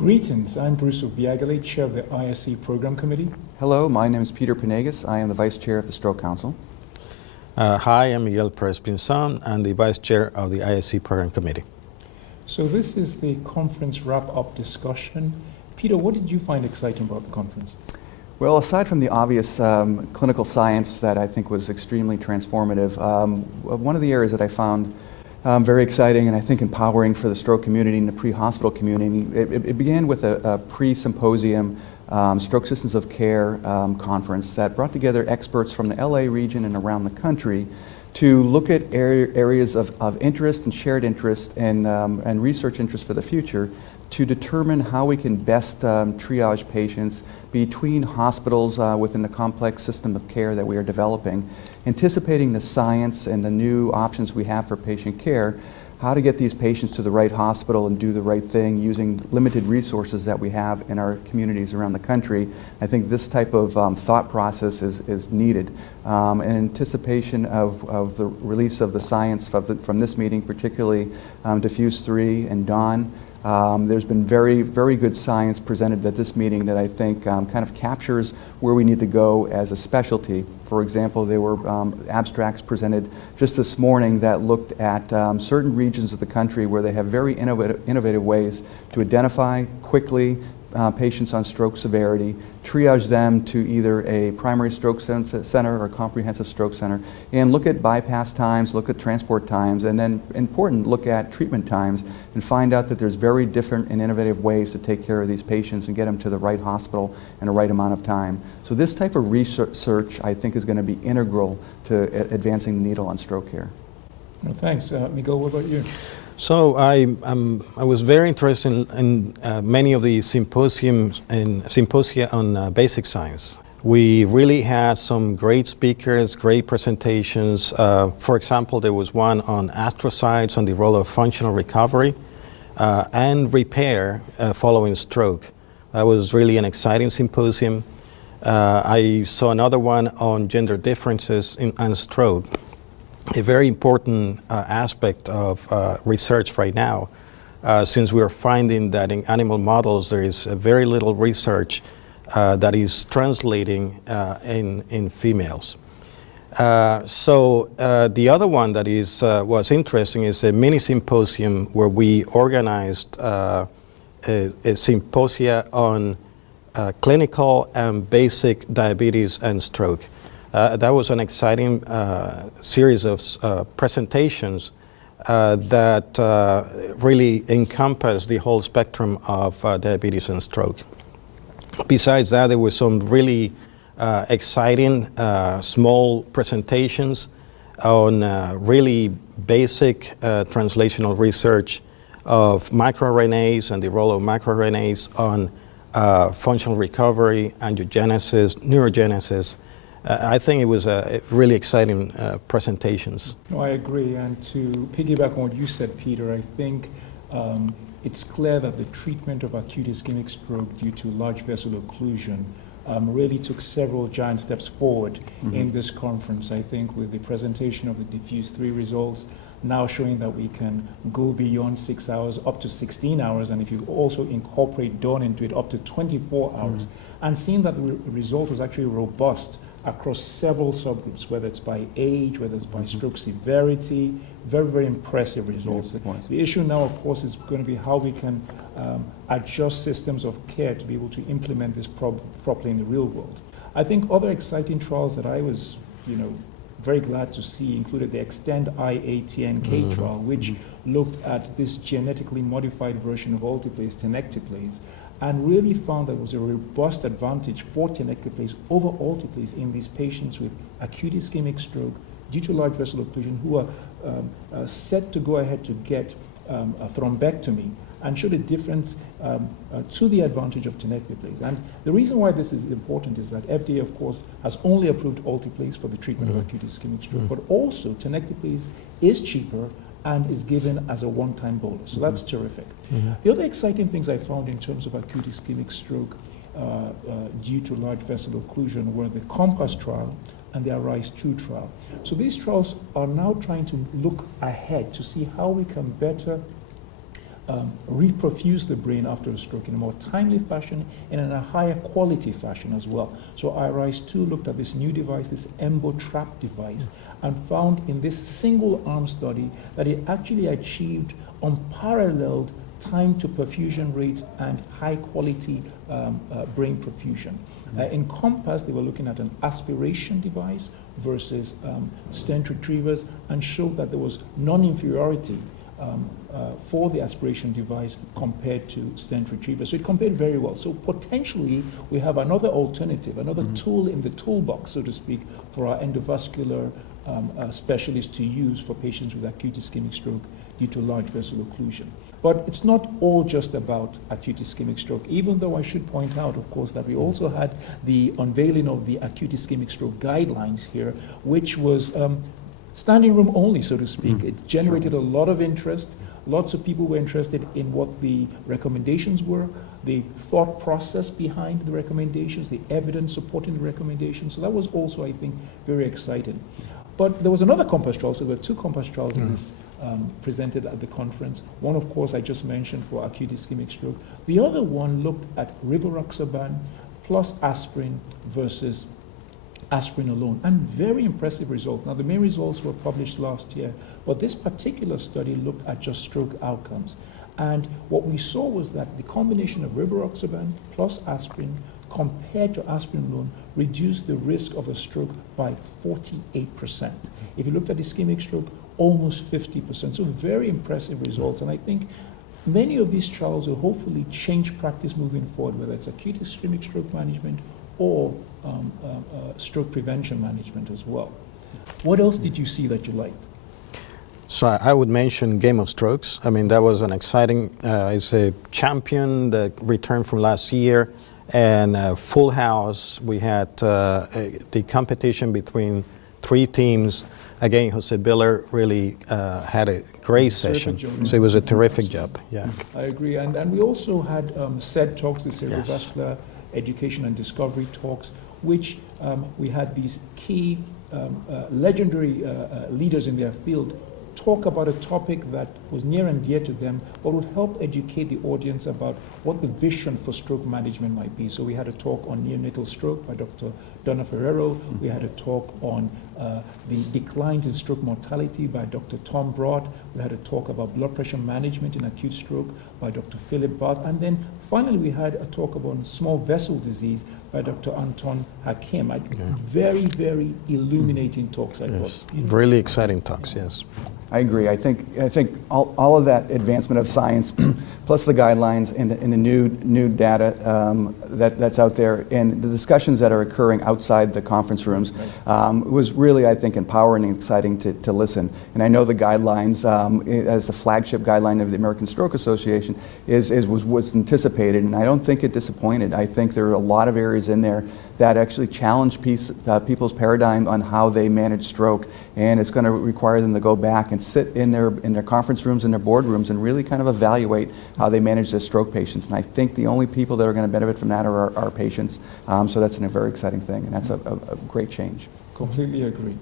Greetings, I'm Bruce Ovbiagele, Chair of the ISC Program Committee. Hello, my name is Peter Panagos. I am the Vice Chair of the Stroke Council. Hi, I'm Miguel Perez-Pinzon. I'm the Vice Chair of the ISC Program Committee. So this is the conference wrap-up discussion. Peter, what did you find exciting about the conference? Well, aside from the obvious clinical science that I think was extremely transformative, one of the areas that I found very exciting and I think empowering for the stroke community and the pre-hospital community, it began with a pre-symposium Stroke Systems of Care conference that brought together experts from the LA region and around the country to look at areas of interest and shared interest and research interest for the future to determine how we can best triage patients between hospitals within the complex system of care that we are developing, anticipating the science and the new options we have for patient care, how to get these patients to the right hospital and do the right thing using limited resources that we have in our communities around the country. I think this type of thought process is needed. In anticipation of the release of the science from this meeting, particularly Diffuse 3 and Dawn, there's been very, very good science presented at this meeting that I think kind of captures where we need to go as a specialty. For example, there were abstracts presented just this morning that looked at certain regions of the country where they have very innovative ways to identify quickly patients on stroke severity, triage them to either a primary stroke center or a comprehensive stroke center, and look at bypass times, look at transport times, and then important, look at treatment times and find out that there's very different and innovative ways to take care of these patients and get them to the right hospital in the right amount of time. So this type of research, I think, is going to be integral to advancing the needle on stroke care. Well, thanks. Miguel, what about you? So I was very interested in many of the symposia on basic science. We really had some great speakers, great presentations. For example, there was one on astrocytes, on the role of functional recovery and repair following stroke. That was really an exciting symposium. I saw another one on gender differences in stroke. A very important aspect of research right now, since we are finding that in animal models there is very little research that is translating in females. The other one that was interesting is a mini symposium where we organized a symposia on clinical and basic diabetes and stroke. That was an exciting series of presentations that really encompass the whole spectrum of diabetes and stroke. Besides that, there were some really exciting small presentations on really basic translational research of microRNAs and the role of microRNAs on functional recovery, angiogenesis, neurogenesis. I think it was really exciting presentations. No, I agree. And to piggyback on what you said, Peter, I think it's clear that the treatment of acute ischemic stroke due to large vessel occlusion really took several giant steps forward in this conference. I think with the presentation of the Diffuse 3 results, now showing that we can go beyond 6 hours, up to 16 hours, and if you also incorporate Dawn into it, up to 24 hours, and seeing that the result was actually robust across several subgroups, whether it's by age, whether it's by stroke severity. Very, very impressive results. The issue now, of course, is going to be how we can adjust systems of care to be able to implement this properly in the real world. I think other exciting trials that I was, very glad to see included the Extend IATNK trial, which looked at this genetically modified version of alteplase, tenecteplase, and really found that there was a robust advantage for tenecteplase over alteplase in these patients with acute ischemic stroke due to large vessel occlusion who are set to go ahead to get a thrombectomy, and showed a difference to the advantage of tenecteplase. And the reason why this is important is that FDA, of course, has only approved alteplase for the treatment of acute ischemic stroke, but also tenecteplase is cheaper and is given as a one-time bolus. So that's terrific. The other exciting things I found in terms of acute ischemic stroke due to large vessel occlusion were the COMPASS trial and the ARISE-2 trial. So these trials are now trying to look ahead to see how we can better reperfuse the brain after a stroke in a more timely fashion and in a higher quality fashion as well. So IRISE-2 looked at this new device, this EMBO-TRAP device, and found in this single arm study that it actually achieved unparalleled time to perfusion rates and high quality brain perfusion. In COMPASS, they were looking at an aspiration device versus stent retrievers and showed that there was non-inferiority for the aspiration device compared to stent retrievers. So it compared very well. So potentially we have another alternative, another tool in the toolbox, so to speak, for our endovascular specialists to use for patients with acute ischemic stroke due to large vessel occlusion. But it's not all just about acute ischemic stroke, even though I should point out, of course, that we also had the unveiling of the acute ischemic stroke guidelines here, which was standing room only, so to speak. It generated a lot of interest. Lots of people were interested in what the recommendations were, the thought process behind the recommendations, the evidence supporting the recommendations. So that was also, I think, very exciting. But there was another COMPASS trial, so there were two COMPASS trials in this presented at the conference. One, of course, I just mentioned for acute ischemic stroke. The other one looked at rivaroxaban plus aspirin versus aspirin alone, and very impressive results. Now, the main results were published last year, but this particular study looked at just stroke outcomes. And what we saw was that the combination of rivaroxaban plus aspirin compared to aspirin alone reduced the risk of a stroke by 48%. If you looked at ischemic stroke, almost 50%. So very impressive results. And I think many of these trials will hopefully change practice moving forward, whether it's acute ischemic stroke management or stroke prevention management as well. What else did you see that you liked? So I would mention Game of Strokes. I mean, that was an exciting, it's a champion that returned from last year, and full house. We had the competition between three teams. Again, Jose Biller really had a great session. So it was a terrific job. Yeah, I agree. And we also had SED talks, the cerebrovascular education and discovery talks, which we had these key legendary leaders in their field talk about a topic that was near and dear to them, but would help educate the audience about what the vision for stroke management might be. So we had a talk on neonatal stroke by Dr. Donna Ferrero. We had a talk on the declines in stroke mortality by Dr. Tom Broad. We had a talk about blood pressure management in acute stroke by Dr. Philip Barth. And then finally we had a talk about small vessel disease by Dr. Anton Hakim. Very, very illuminating talks, I thought. Really exciting talks, yes. I agree. I think all of that advancement of science, plus the guidelines and the new data that's out there, and the discussions that are occurring outside the conference rooms, was really, I think, empowering and exciting to listen. And I know the guidelines, as the flagship guideline of the American Stroke Association, was anticipated, and I don't think it disappointed. I think there are a lot of areas in there that actually challenge people's paradigm on how they manage stroke, and it's going to require them to go back and sit in their conference rooms and their boardrooms and really kind of evaluate how they manage their stroke patients. And I think the only people that are going to benefit from that are our patients. So that's a very exciting thing, and that's a great change. Completely agree.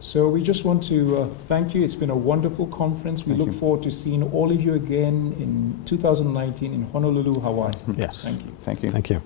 So we just want to thank you. It's been a wonderful conference. We look forward to seeing all of you again in 2019 in Honolulu, Hawaii. Yes. Thank you. Thank you. Thank you.